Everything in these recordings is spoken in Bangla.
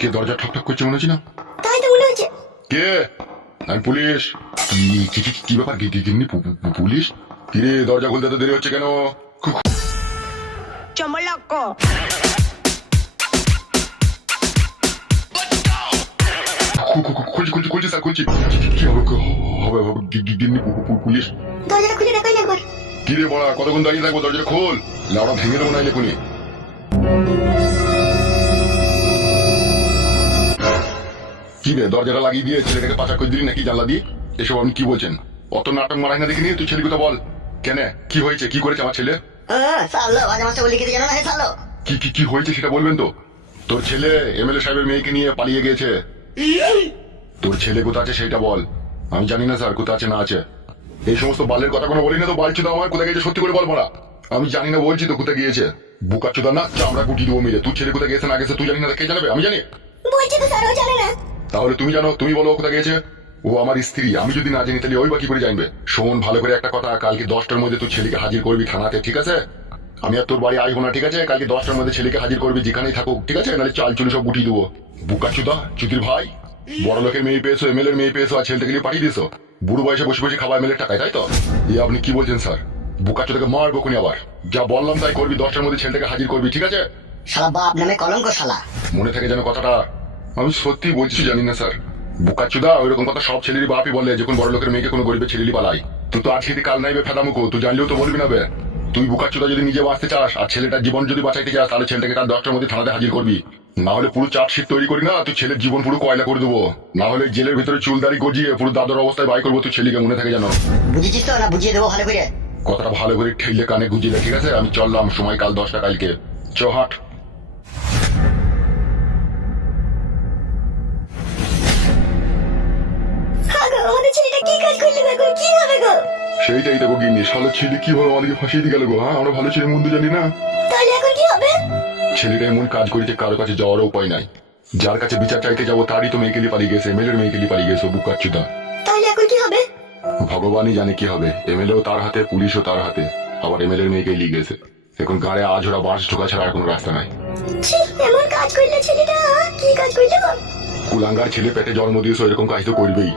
কে দরজা ঠকঠক করছে মনে হচ্ছে না? তাই তো মনে হচ্ছে। কে? আমি পুলিশ। কি ব্যাপার? গিন্নি পুলিশ? কিরে দরজা খুলতে তো দেরি হচ্ছে কেন? চমলক্কো খুলছি স্যার খুলছি। কি হবে গিন্নি পুলিশ? দরজাটা খুলে দেখাই একবার। কিরে বড়া কতক্ষণ দাঁড়িয়ে থাকবো? দরজাটা খোল, লাউড়া ভেঙে দেবো নাইলে খুনি। কি রে দরজাটা লাগিয়ে দিয়ে ছেলেটাকে পাচার করে দিলি নাকি জানলা দিয়ে? এসব আপনি কি বলছেন? অত নাটক মারাই না দেখিনি। তুই ছেলে কথা বল। কেন কি হয়েছে? কি করেছে আমার ছেলে? সালো আজ আমার বলি খেতে জানো না? হে সালো, কি হয়েছে সেটা বলবেন তো? তোর ছেলে এমএলএ সাহেবের মেয়েকে নিয়ে পালিয়ে গেছে। তোর ছেলে কোথা আছে সেটা বল। আমি জানি না স্যার কোথা আছে না আছে। এই সমস্ত বালের কথা কোনো বলি না তো। বালছি তো আমার কোথায় গেছে সত্যি করে বল বড়া। আমি জানি না বলছি তো কোথায় গিয়েছে। বুকা চোদা না চামড়া গুটি দেবো মিলে। তুই ছেলে কোথায় গেছে না গেছে তুই জানি না, কে জানাবে? আমি জানি। বলছি তো স্যার ও জানে না। তাহলে তুমি জানো, তুমি বলো কোথায় গেছে। ও আমার স্ত্রী, আমি যদি না জানি তাহলে ওই বা কি করে জানবে? শোন ভালো করে একটা কথা, কালকে 10টার মধ্যে তুই ছেলেকে হাজির করবি থানাতে, ঠিক আছে? আমি আর তোর বাড়ি আসবো না, ঠিক আছে? কালকে 10টার মধ্যে ছেলেকে হাজির করবি যেখানেই থাকুক, ঠিক আছে? নাহলে চাল চুলি সব গুটিয়ে দেবো। বুকা চুদা চুদির ভাই, বড় লোকের মেয়ে পেয়েছো, এমএলএ মেয়ে পেয়েছো, আর ছেলেটাকে নিয়ে পাঠিয়ে দিয়েছো বুড়ো বয়সে বসে বসে খাওয়া এমএলএ টাকায়, তাই তো? আপনি কি বলছেন স্যার? বুকা চোদাকে মারবো কোনি আবার। যা বললাম তাই করবি, 10টার মধ্যে ছেলেটাকে হাজির করবি, ঠিক আছে? শালা বাপ নামে কলঙ্ক শালা। মনে থাকে যেন কথাটা। আমি সত্যি বলছি জানি না স্যার। বুকাচুদা ওইরকম কথা সব ছেলেরই বাপই বলে যখন বড় লোকের মেয়েকে কোনো গরিবের ছেলেরই পালাই। তুই তো আজকে কাল নাইবে ফেদামুকো, তুই জানলেও তো বলবি না বে। তুই বুকাচুদা যদি নিজে বাঁচতে চাস আর ছেলেটার জীবন যদি বাঁচাইতে চাস তাহলে ছেলেটাকে তার 10টার মধ্যে থানাতে হাজির করবি। না হলে পুরো চার্জশিট তৈরি করি না, তুই ছেলের জীবন পুরো কয়লা করে দেবো। না হলে জেলের ভিতরে চুলদারি গজিয়ে পুরো দাদর অবস্থায় বাই করবো তুই ছেলেকে, মনে থাকে জানো? বুঝেছিস তো না? বুঝিয়ে দেবো ভালো করে। কথাটা ভালো করে ঠেলে কানে গুজিয়ে, ঠিক আছে? আমি চললাম, সময় কাল 10টা কালকে। হাট। আমাদের ছেলেটা কি কাজ করলে গো? কি হবে গো? সেইটাই দেখো গিন্নি, শালো ছেলে কিভাবে আমাদেরকে ফাঁসিয়ে দিয়ে গেল গো। হ্যাঁ আমরা ভালো ছেলে মন্দ জানি না। তাহলে এখন কি হবে? ছেলেটা এমন কাজ করেছে কারো কাছে যাওয়ার উপায় নাই। যার কাছে বিচার চাইতে যাবো তারই তো মেয়েকে নিয়ে পালিয়ে গেছে, এমএলএর মেয়েকে নিয়ে পালিয়ে গেছে বুকাচ্ছুদা। তাহলে এখন কি হবে? ভগবানই জানে কি হবে। এমএলএও তার হাতে, পুলিশও তার হাতে, আবার এমএলএর মেয়েকে নিয়ে গেছে। এখন গাড়ে আজোড়া বাঁশ ঢোকা ছাড়া আর কোনো রাস্তা নাই। ছি, এমন কাজ করলে ছেলেটা। কি কাজ করলে গো? কুলাঙ্গার ছেলে পেটে জন্ম দিয়েছো, এরকম কাজ তো করবেই।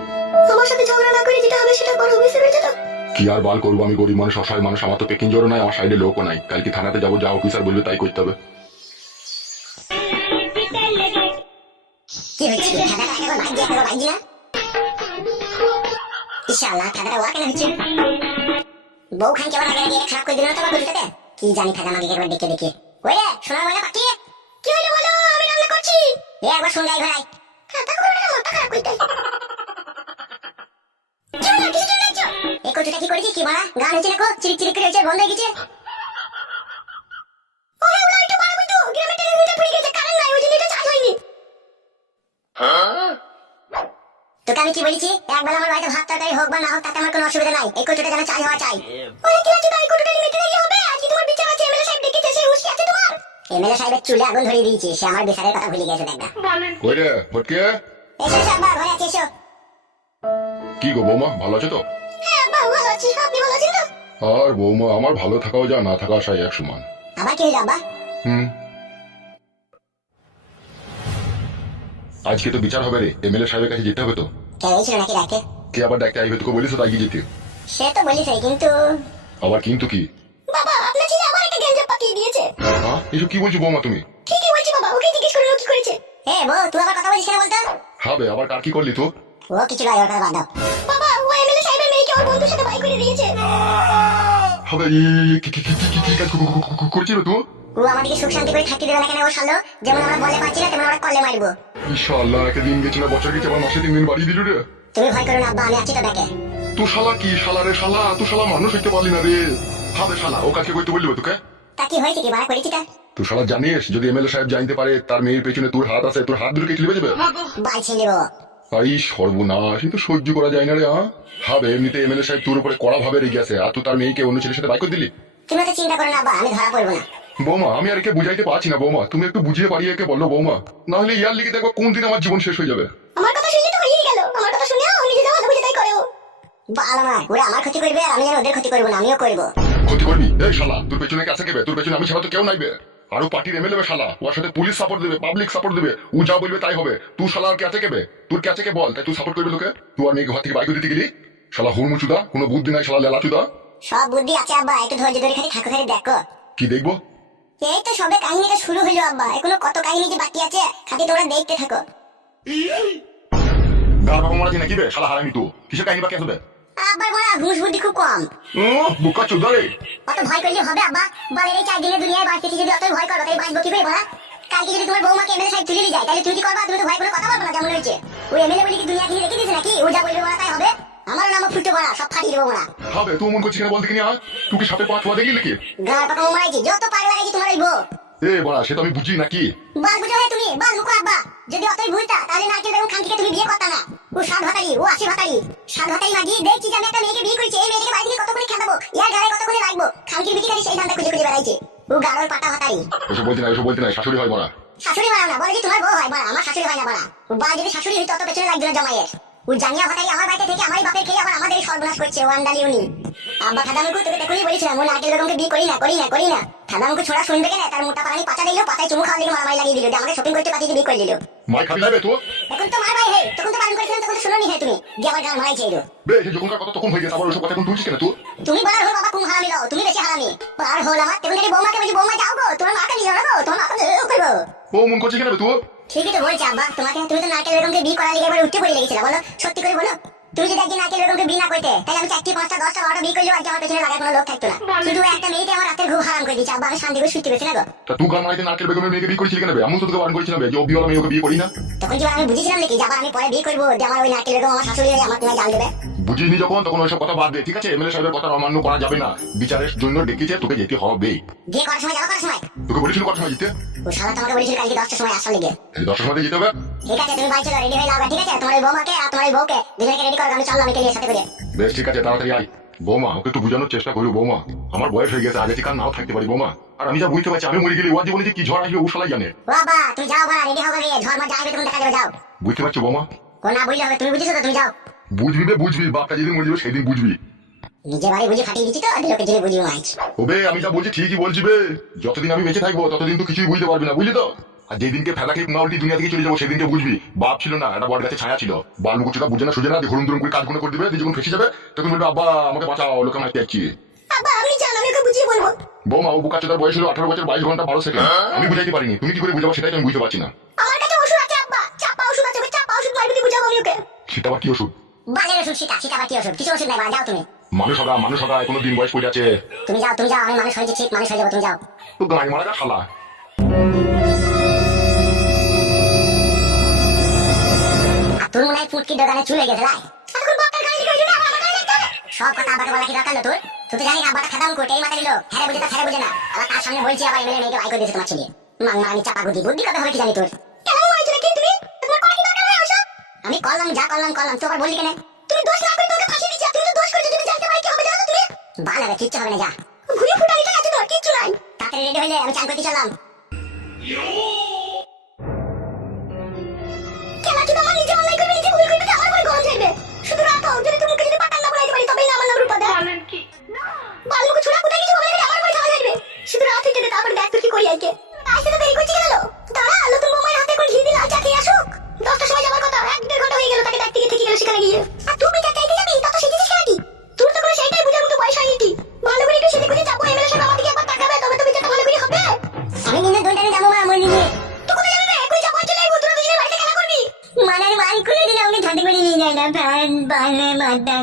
আমার সাথে ঝগড়া না করে যেটা হবে সেটা করো, বুঝতে পেরেছো তো? কি আর বাল করবো, আমি গরিব মানুষ, অসহায় মানুষ, আমার তো পেকিং জোরও নাই, আমার সাইডে লোকও নাই। কালকে থানাতে যাবো, যা অফিসার বলবে তাই করতে হবে। কি হচ্ছে? খাতাটা একবার ভাঙিয়ে একবার ভাঙি না। ইনশাআল্লাহ খাতাটা ওয়া কেন হচ্ছে? বউ খান কেমন আগে আগে খারাপ করে দিল না তোমার গরুটাতে? কি জানি খাতা আমাকে একবার দেখে দেখে। ওই রে শোনা ময়না পাখি, কি হলো বলো? আমি রান্না করছি। একবার শুন গাই ভাই। খাতা গুলোটা মাথা খারাপ করে দেয়। কি হলো? কি হলো? এই কচুটা কি করেছিস? কি বাড়া গান হচ্ছে দেখো, চিরিক চিরিক করে হচ্ছে, বন্ধ হয়ে গেছে। ওরে উলা একটু বাড়া বন্ধু, গ্রামে টেলিভিশনটা পড়ে গেছে, কারেন্ট নাই, ওই জন্য এটা চার্জ হয়নি। তোকে আমি কি বলেছি? একবেলা আমার বাড়িতে ভাত তরকারি হোক বা না হোক তাতে আমার কোনো অসুবিধা নাই, এই কচুটা যেন চাই হওয়া চাই। ওরে কি আছে? তাই কচুটা নিয়ে মেটে দিলে হবে? আজকে তোমার বিচার আছে, এমএলএ সাহেব ডেকেছে, সেই হুঁশি আছে তোমার? এমএলএ সাহেবের চুলে আগুন ধরিয়ে দিয়েছে, সে আমার বিচারের কথা ভুলে গেছে দেখা। ওই রে ফটকে। এসো এসো আব্বা, ঘরে আছি এসো। কি গো বৌমা, ভালো আছো তো? হ্যাঁ আব্বা ভালো আছি, আপনি ভালো আছেন তো? আর বৌমা আমার ভালো থাকাও যা না থাকা আসাই এক সমান। আবার কি হইলো আব্বা? আজকে তো বিচার হবে রে, এমএলএ সাহেবের কাছে যেতে হবে তো। কে হয়েছিল নাকি ডাকে? কে আবার ডাকতে আইবে? তোকে বলিস তো তাই যেতে। সে তো বলিস কিন্তু। আবার কিন্তু কি? বাবা আপনার ছেলে আবার একটা গ্যাঞ্জাম পাকিয়ে দিয়েছে। হ্যাঁ এসব কি বলছো বৌমা তুমি? ঠিকই বলছি বাবা, ওকে জিজ্ঞেস করুন ও কি করেছে। এ বউ তুই আবার কথা বলিস কেন বলতো? হবে আবার কার কি করলি তো? ও কিছু নয়, ওটা বাদ দাও। বাবা ও এমএলএ সাহেবের মেয়েকে ওর বন্ধুর সাথে বাই করে দিয়েছে। হবে কি কাজ করছিল তো? ও আমাদেরকে সুখ শান্তি করে থাকতে দেবে না কেন? ও শালো যেমন আমরা বলে পাচ্ছি না তেমন আমরা কলে মারবো। ইনশাআল্লাহ একটা দিন গেছে না বছর গেছে, আবার মাসে 3 দিন বাড়িয়ে দিল রে। তুমি ভয় করো না আব্বা, আমি আছি তো দেখে। তুই শালা কি শালা রে শালা, তুই শালা মানুষ হইতে পারলি না রে। হবে শালা, ও কাজকে করতে বললি তোকে? তা কি হয়েছে? কি বাড়া করেছি তা? তুই শালা জানিস যদি এমএলএ সাহেব জানতে পারে তার মেয়ের পেছনে তোর হাত আছে, তোর হাত দুটো কেটে নেবে যাবে। বাই ছেলে ও। এই সর্বনাশ, তো সহ্য করা যায় না রে। হবে এমনিতে এমএলএ সাহেব তোর উপরে কড়া ভাবে রেগে আছে, আর তুই তার মেয়েকে অন্য ছেলের সাথে বাই করে দিলি। তুমি তো চিন্তা করো না আব্বা, আমি ধরা পড়বো না। বৌমা আমি আর একে বুঝাইতে পারছি না বৌমা, তুমি একটু বুঝিয়ে পারিয়ে একে বলো বৌমা, না হলে ইয়ার লিখে দেখো কোন দিন আমার জীবন শেষ হয়ে যাবে। আমার কথা শুনলে তো হয়েই গেল, আমার কথা শুনে ও নিজে ভালো বুঝে তাই করে ও। বালা মা ওরা আমার ক্ষতি করবে আর আমি যেন ওদের ক্ষতি করবো না, আমিও করবো। ক্ষতি করবি? এই শালা তোর পেছনে কে আছে কেবে? তোর পেছনে আমি ছাড়া তো কেউ নাইবে। আরো পার্টির এমএলএ শালা, ওর সাথে পুলিশ সাপোর্ট দেবে, পাবলিক সাপোর্ট দেবে, ও যা বলবে তাই হবে। তুই শালা আর ক্যাচে কেবে, তোর ক্যাচে কে বল, তাই তুই সাপোর্ট করবি লোকে? তুই আর মেয়েকে ঘর থেকে বাইক দিতে গেলি, শালা হুড়মুচুদা, কোনো বুদ্ধি নাই শালা লেলাচুদা। সব বুদ্ধি আছে আব্বা, একটু ধৈর্য ধরে খালি ঠাকুর খালি দেখো। কি দেখবো? এই তো সবে কাহিনীটা শুরু হলো আব্বা, এখনো কত কাহিনী যে বাকি আছে, খালি তোমরা দেখতে থাকো। গার বাবা মারা নাকি বে শালা হারামি, তুই কিসের কাহিনী বাকি আসবে? আব্বার বড় ঘুষ বুদ্ধি খুব কম। বুকা চুদা রে। অত ভয় করলে হবে আব্বা? বলের এই 4 দিনের দুনিয়ায় বাঁচতেছি, যদি অত ভয় করো তাহলে বাঁচবো কি করে বলা? কালকে যদি তোমার বৌমাকে এমএলএ সাহেব তুলে নিয়ে যায়, তাহলে তুমি কি করবা? তুমি তো ভয় করে কথা বলবে না যেমন হয়েছে। ওই এমএলএ বলে কি দুনিয়া কিনে রেখে দিয়েছে নাকি? ও যা বলবে বলা তাই হবে? আমার নাম ফুটে বড়া, সব ফাটিয়ে দেবো বড়া। হবে তুই মন করছিস কেন বলতে কিনি? তুই কি সাপে পা ছোঁয়া দেখলি নাকি? গাল পাকা মারাইছি, যত পাগলা গেছি তোমার ওই বউ। এ বড়া, সে তো আমি বুঝি নাকি। বাল বুঝো হে তুমি, বাল মুখো আব্বা। যদি অতই ভুলতা তাহলে নারকেল বেগম খান থেকে তুমি বিয়ে করতা না। ও 7 ভাতারি, ও 80 ভাতারি। 7 ভাতারি মাগি দেখছি যে আমি একটা মেয়েকে বিয়ে করেছি, এই মেয়েকে বাড়ি থেকে কতক্ষণে খেদাবো, ইয়ার ঘরে কতক্ষণে রাখবো, খানকির বিটি খালি সেই ধান্দা খুঁজে খুঁজে বেড়াইছে। ও গাড়োর পাটা ভাতারি। ওসব বলতে নাই, শাশুড়ি হয় বড়া। শাশুড়ি হয় না, বলে যে তোমার বউ হয় বড়া, আমার শাশুড়ি হয় না বড়া। ও বাল যদি শাশুড়ি হইতো অত পেছনে লাগতো না জামাইয়ের। ও জানিয়া ভাতারি আমার বাড়িতে থেকে আমারই বাপের খেয়ে আবার আমাদের সর্বনাশ করছে, ও আন্দালি উনি। আব্বা খাদামুকু তোকে দেখুনি বলেছিলাম, ও নারকেল বেগমকে বিয়ে করি না। খাদামুকু ছোড়া শুনবে কেন? তার মোটা পানি পাচা দিল, পাতায় চুমু খাওয়া দিল, মারামারি লাগিয়ে দিল, যে আমাকে শপিং করতে পাঠিয়ে বিয়ে করে দিল। মাই খাবি যাবে তো? এখন তো মার ভাই হে, তখন তো বারণ করেছিলাম, তখন তো শুনোনি হে তুমি, গিয়ে আবার গান মারাইছে এলো। বে সে যখনকার কথা তখন হয়ে গেছে, আবার ওসব কথা এখন তুলছিস কেন তুই? তুমি বলার হো বাবা, কুম হারামি লও, তুমি বেশি হারামি। আর হল আমার তেমন যদি বৌমাকে বলছি, বৌমা যাও গো, তোমার মাকে নিয়ে যাও গো, তোমার মাকে করবো। ও মন করছিস কেন তুই? ঠিকই তো বলছি আব্বা, তোমাকে তুমি তো নারকেল বেগমকে বিয়ে করার লিগে একবার উঠতে পড়ে লেগেছিল, বলো সত্যি করে বলো। তুমি যদি একদিন নারকেল বেগমকে বিয়ে না করতে, তাহলে আমি 4টি 5টা 10টা 12টা বিয়ে করলেও আজকে আমার পেছনে লাগার কোনো লোক থাকতো না। শুধু একটা মেয়েতে আমার রাতের ঘুম হারাম করে দিয়েছে আব্বা, আমি শান্তি করে শুতে পেরেছি না গো। তা তুই গান মারাইতে নারকেল বেগমের মেয়েকে বিয়ে করেছিলি কেন বে? আমি তো তোকে বারণ করেছিলাম বে যে ও বিয়ে মেয়ে ওকে বিয়ে করি না। তখন কি আমি বুঝেছিলাম নাকি যে আবার আমি পরে বিয়ে করবো, যে আমার ওই নারকেল বেগম আমার শাশুড়ি হয়ে আমার তোমায় জাল দেবে? বুঝিনি যখন, তখন ওইসব কথা বাদ দে, ঠিক আছে? এমএলএ সাহেবের কথা অমান্য করা যাবে না, বিচারের জন্য ডেকেছে, তোকে যেতে হবে। বিয়ে করার সময় যাবো, করার সময় তোকে বলেছিল কটার সময় যেতে? ও শালা তোমাকে বলেছিল কালকে 10টার সময় আসার লিগে। 10টার সময় যেতে হবে। ঠিক আছে, তুমি বাড়ি চলো, রেডি হয়ে নাও, ঠিক আছে? তোমার ওই বৌমাকে আর তোমার ওই বউকে দুজনকে রেডি করো, আমি চললাম আমি কেলিয়ে সাথে করে। বেশ ঠিক আছে, তাড়াতাড়ি আয়। বৌমা, ওকে একটু বোঝানোর চেষ্টা করবো। বৌমা, আমার বয়স হয়ে গেছে, আজ কাল নাও থাকতে পারি বৌমা। আর আমি যা বুঝতে পারছি, আমি মরে গেলে ওর জীবনে যে কি ঝড় আসবে ও শালাই জানে। বাবা তুমি যাও, বড়া রেডি হবে, ঝড় মা যাবে, তখন দেখা যাবে, যাও। বুঝতে পারছো বৌমা? কোন না বুঝলে হবে, তুমি বুঝেছো তো, তুমি যাও। বুঝবি বে বুঝবি, বাপটা যেদিন মরে যাবে সেদিন বুঝবি। নিজে বাড়ি বুঝে ফাটিয়ে দিচ্ছি তো, আর লোকের জন্য বুঝিয়ে মাছ। ওবে আমি যা বলছি ঠিকই বলছি বে, যতদিন আমি বেঁচে থাকবো ততদিন তো কিছুই বুঝতে পারবি না, বুঝলি তো? আর যেদিনকে ফেলা খেয়ে না উল্টি দুনিয়া থেকে চলে যাবো সেদিনকে বুঝবি। বাপ ছিল না, একটা বড় গাছে ছায়া ছিল, বালমুকুচুটা বুঝে না সুঝে না, ঘুরুম দুরুম করে কাজগুলো করে দিবে, যখন ফেসে যাবে তখন বলবে আব্বা আমাকে বাঁচাও, লোকে মারতে যাচ্ছি। আব্বা আমি জান, আমি ওকে বুঝিয়ে বলবো। বৌমা, ও বুকাচোদার বয়স হলো 18 বছর 22 ঘন্টা 12 সেকেন্ড। আমি বুঝাইতে পারিনি, তুমি কি করে বুঝাবো সেটাই আমি বুঝতে পারছি না। আমার কাছে ওষুধ আছে আব্বা, চাপা ওষুধ আছে, ওই চাপা ওষুধ মারবি, বুঝাবো আমি ওকে। সেটা আবার কি ওষুধ? বালের ওষুধ, সেটা আবার কি ওষুধ? কিছু ওষুধ নাই, বাবা যাও তুমি। মানুষ হগা কোনো দিন বয়স পড়ে আছে। তুমি যাও, আমি মানুষ হয়েছি, ঠিক মানুষ হয়ে যাবো, তুমি যাও। তো গাড়ি মারা গা শালা। তোর মনে হয় ফুটকি দোকানে চলে গেছে লাই। সব কথা আব্বাকে বলা কি দরকার না তোর? তুই তো জানি না আব্বাটা খাদাম কোটে এই মাথা দিল, হ্যাঁ বুঝে তা হ্যাঁ বুঝে না, আবার তার সামনে বলছি আবার এমএলএ মেয়েকে বাই করে দিয়েছে তোমার ছেলে। মাংমারানি চাপা গুদি, বুদ্ধি কথা হবে কি জানি তোর। কেন হয়েছে নাকি তুমি? তোমার করা কি দরকার হয় ওসব? আমি করলাম যা করলাম, তুই আবার বললি কেন? তুমি দোষ না করে তোকে ফাঁসি দিচ্ছ, তুমি তো দোষ করেছো, তুমি জানতে পারি কি হবে জানো তুমি? বালারে কিচ্ছু হবে না, যা ঘুরে ফুটানিটা আছে তোর, কিচ্ছু নাই। তাড়াতাড়ি রেডি হইলে আমি চান করতে চললাম। কেলা কি আমার নিজে অনলাইন করবে, নিজে ভুল করবে, আমার উপরে গরম যাবে। শুধু রাখো, যদি তুমি মুখে যদি পাটান না বলাইতে পারি তবেই না আমার নাম রূপা দেয়। বলেন কি? না বালুকে ছুড়া কোথায় কিছু বলে আমার উপরে খাওয়া যাবে। শুধু রাত হইতে দে, তারপর দেখ তুই কি করি আইকে। আইতে তো দেরি করছি গেল। দাঁড়া, নতুন বৌমার হাতে করে ঘি দিলা, চা খেয়ে আসুক। 10টার সময় যাবার কথা, 1-1.5 ঘন্টা হয়ে গেল তাকে দেখতে গিয়ে থেকে গেল সেখানে গিয়ে। আর তুই চা খাইতে যাবি, তত সেজেছিস নাকি? তোর তো কোনো সেইটাই বুঝার মতো বয়স হয়নি। ভালো করে একটু সেজে গুজে যাবো, এমএলএ সাহেব আমার দিকে একবার তাকাবে, তবে তো বিচারটা ভালো করে হবে। আমি নিয়ে দোনটানে যাবো মা, আমার নিয়ে। তুই কোথায় যাবি রে? এখন যাবো, চলে আইবো, তোরা দুজনে বাড়িতে খেলা করবি। মানার মান খুলে দিলে আমাকে ঝাঁটি করে নিয়ে যায় না, ফ্যান বালে মাথা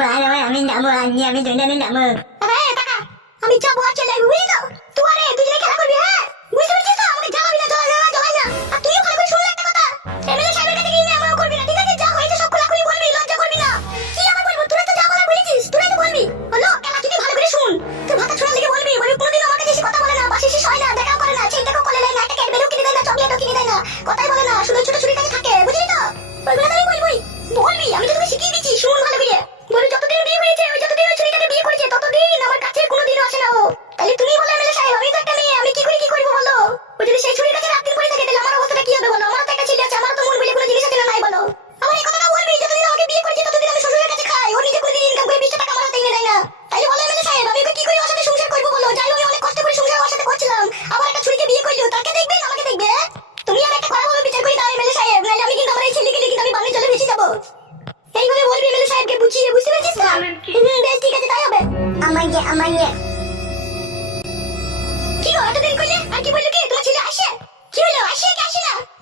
বাল, আমি নামো, আমি দোনটানে নামো। হ্যাঁ টাকা আমি যাবো আর চলে আইবো, বুঝলি তো? তুই আরে দুজনে খেলা করবি, হ্যাঁ বুঝতে পেরেছিস তো? আমাকে জ্বালাবি না, জ্বালাই না। আর তুইও ভালো করে শুনলে একটা কথা, এমএলএ সাহেবের কাছে গিয়ে আমাকে করবি না, ঠিক আছে? যা হয়েছে সব খোলাখুলি বলবি, লজ্জা করবি না। কি আবার বলবো? তোরা তো যা বলার বলেছিস, তোরাই তো বলবি। হলো খেলা তুই ভালো করে শুন, তুই ভাতা ছোড়ার লেগে বলবি, কোনোদিন আমাকে বেশি কথা বলে না, বাসি শেষ হয় না, দেখাও করে না, ছেলেটাকেও কোলে নেয় না, একটা ক্যাডবেরিও কিনে দেয় না, চকলেটও কিনে দেয় না, কথাই বলে না, শুধু ছোট ছুরিটাকে থাকে, বুঝলি তো? ওইগুলো তো আমি বলবি, আমি তো তোকে শিখিয়ে দিচ্ছি, শুন ভালো করে। বলে যতদিন বিয়ে হয়েছে, ওই যতদিন ওই ছুরিটাকে বিয়ে করেছে ততদিন আমার কাছে কোনোদিনও আসে না ও।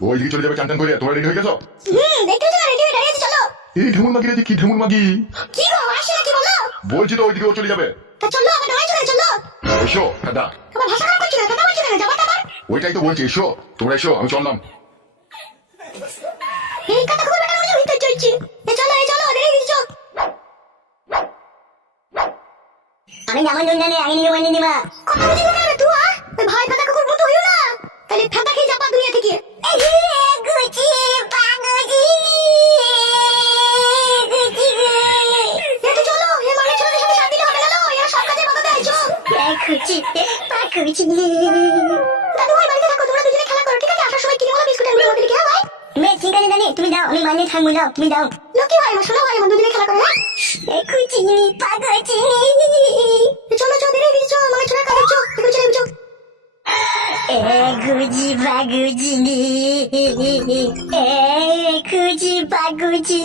ওইদিকে চলে যাবে চান টান করে, তোমরা রেডি হয়ে গেছো? দেখতে হচ্ছে না, রেডি হয়ে দাঁড়িয়ে আছি, চলো। এই ঢেমুর মাগি রে, কি ঢেমুর মাগি? কি গো, আসে নাকি বলো? বলছি তো ওইদিকে ও চলে যাবে। তা চলো, আমার দাঁড়াই চলে, চলো। এসো দাদা। আমার ভাষা খারাপ করছি না, কথা বলছি না, যাবা তোমার। ওইটাই তো বলছি, এসো তোমরা, এসো আমি চললাম। এই কথা খবর বেটার মধ্যে ভিতর চলছি। চলো, দেরি কিছু চল। আমি যেমন জন জানি আগে নিয়ে বন্ধু দিবা। কথা বুঝি না রে তুই, ওই ভাই ফাটা কুকুর মতো হইও না। তাহলে ফাটা খেয়ে যাবা দুনিয়া থেকে। গুচি পাগজি গুচি এটা চলো, এ মানে ছেলেদের সাথে শান্তি হবে না, এরা সব কাজে বাধা দেয়, চল। গুচি পাগজি দাদু ভাই বাড়িতে থাকো, তোমরা দুজনে খেলা করো, ঠিক আছে? আসার সময় কিনে বলো বিস্কুট আনবো তোমাদের, কি হয় ভাই? মে ঠিক আছে জানি, তুমি যাও, আমি মানে থাকবো, যাও তুমি যাও। লকি ভাই, আমার শোনো ভাই, আমার দুজনে খেলা করো, হ্যাঁ? গুচি পাগজি চলো, দেরি কিছু চল, মানে ছোড়া কাজ চল, এগুলো চলে চল। গুজি বাগুজি গুজি বাগুজি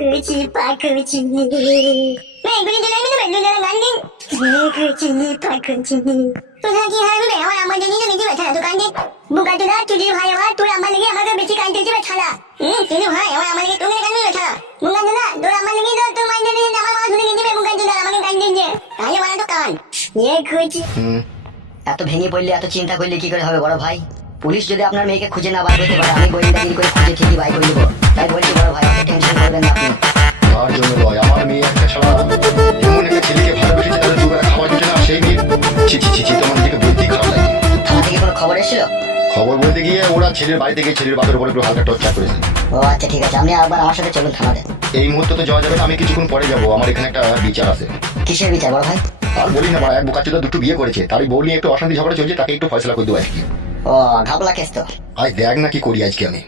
গুজি বাগুজি এগুলি চলে আমি তো বেলুন গান দিন গুজি বাগুজি তোরা কি হয় রে? আমার আমার জানি না নিজে বেঠা তো কান দিন বুকা তোরা তুই ভাই আমার, তুই আমার লেগে আমাকে বেশি কান দিতে বেঠালা। তুই ভাই আমার আমার লেগে তুমি কান দিতে বেঠা বুকা তোরা তোর আমার লেগে তো তোর মাইন্ডে নিয়ে আমার মা শুনে নিতে বুকা তোরা আমাকে কান দিন যে তাহলে মানে তো কান গুজি। এত ভেঙে পড়লে, এত চিন্তা করলে কি করে হবে বড় ভাই? পুলিশ যদি আপনার মেয়েকে খুঁজে না বার করতে পারে, আমি গোয়েন্দাগিরি করে খুঁজে ঠিকই বাই করে দেবো। তাই বলছি বড় ভাই, আপনি টেনশন করবেন না আপনি। তার জন্য নয়, আমার মেয়ে একটা শালা এমন একটা ছেলেকে ভালোবেসেছে, তাদের দুবেলা খাবার জুটে না, সেই মেয়ে ছি ছি ছি ছি, তোমার দিকে বলতেই খারাপ লাগে। থানা থেকে কোনো খবর এসেছিল? খবর বলতে গিয়ে ওরা ছেলের বাড়িতে গিয়ে ছেলের বাপের উপর একটু হালকা টর্চার করেছে। ও আচ্ছা ঠিক আছে, আপনি একবার আমার সাথে চলুন থানাতে। এই মুহূর্তে তো যাওয়া যাবে না, আমি কিছুক্ষণ পরে যাবো, আমার এখানে একটা বিচার আছে। কিসের বিচার বড় ভাই? আর বলি না, এক বোকাচোদা দুটো বিয়ে করেছে, তারই বউ নিয়ে একটু অশান্তি ঝগড়া চলছে, তাকে একটু ফয়সলা করে দেবো আজকে। ও ঘাবলা কেস তো। আজ দেখ না কি করি আজকে আমি।